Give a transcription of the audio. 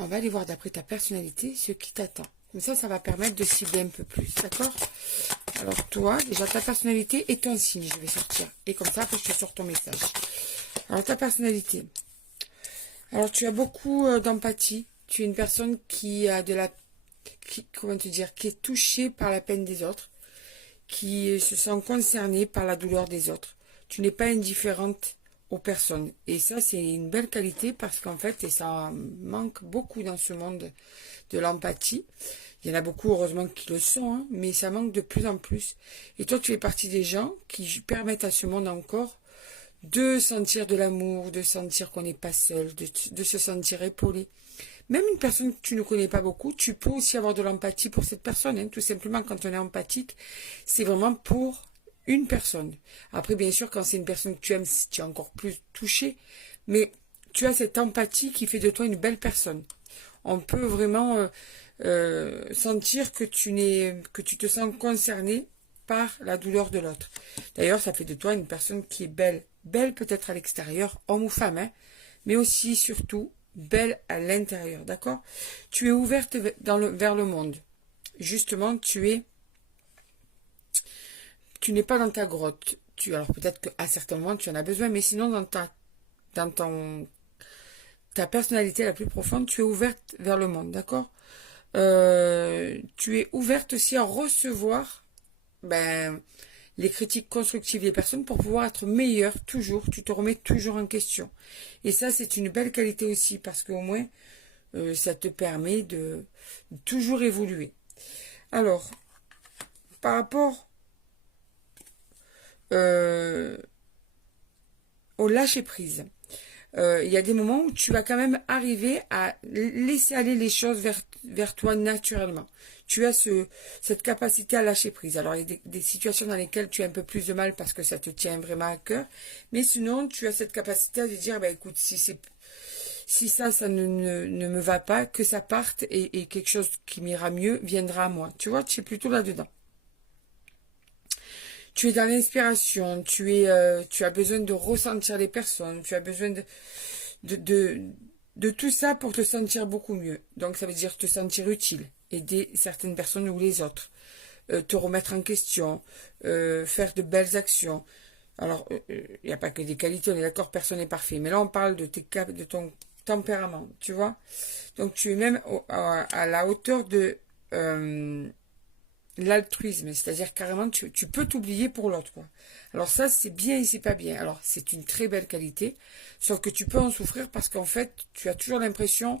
on va aller voir d'après ta personnalité ce qui t'attend. Comme ça va permettre de cibler un peu plus, d'accord? Alors toi, déjà ta personnalité et ton signe, je vais sortir. Et comme ça, après, je te sors ton message. Alors ta personnalité. Alors tu as beaucoup d'empathie. Tu es une personne qui a de la... comment te dire? Qui est touchée par la peine des autres. Qui se sent concernée par la douleur des autres. Tu n'es pas indifférente aux personnes. Et ça, c'est une belle qualité parce qu'en fait, et ça manque beaucoup dans ce monde de l'empathie. Il y en a beaucoup, heureusement, qui le sont, hein, mais ça manque de plus en plus. Et toi, tu fais partie des gens qui permettent à ce monde encore de sentir de l'amour, de sentir qu'on n'est pas seul, de se sentir épaulé. Même une personne que tu ne connais pas beaucoup, tu peux aussi avoir de l'empathie pour cette personne. Hein. Tout simplement, quand on est empathique, c'est vraiment pour une personne. Après, bien sûr, quand c'est une personne que tu aimes, tu es encore plus touché. Mais tu as cette empathie qui fait de toi une belle personne. On peut vraiment sentir que tu te sens concerné par la douleur de l'autre. D'ailleurs, ça fait de toi une personne qui est belle. Belle peut-être à l'extérieur, homme ou femme, hein, mais aussi, surtout, belle à l'intérieur, d'accord? Tu es ouverte vers le monde. Justement, tu n'es pas dans ta grotte. Alors peut-être qu'à certains moments, tu en as besoin, mais sinon, dans ta personnalité la plus profonde, tu es ouverte vers le monde, d'accord? Tu es ouverte aussi à recevoir les critiques constructives des personnes pour pouvoir être meilleure toujours. Tu te remets toujours en question. Et ça, c'est une belle qualité aussi parce qu'au moins, ça te permet de toujours évoluer. Alors, par rapport au lâcher-prise, il y a des moments où tu vas quand même arriver à laisser aller les choses vers toi naturellement. Tu as cette capacité à lâcher prise. Alors, il y a des situations dans lesquelles tu as un peu plus de mal parce que ça te tient vraiment à cœur. Mais sinon, tu as cette capacité à te dire, écoute, si ça ne me va pas, que ça parte et quelque chose qui m'ira mieux viendra à moi. Tu vois, tu es plutôt là-dedans. Tu es dans l'inspiration, tu as besoin de ressentir les personnes, tu as besoin de tout ça pour te sentir beaucoup mieux. Donc ça veut dire te sentir utile, aider certaines personnes ou les autres, te remettre en question, faire de belles actions. Alors, il n'y a pas que des qualités, on est d'accord, personne n'est parfait. Mais là, on parle de ton tempérament, tu vois. Donc tu es même à la hauteur de l'altruisme, c'est-à-dire carrément tu peux t'oublier pour l'autre, quoi. Alors ça, c'est bien et c'est pas bien. Alors c'est une très belle qualité, sauf que tu peux en souffrir parce qu'en fait, tu as toujours l'impression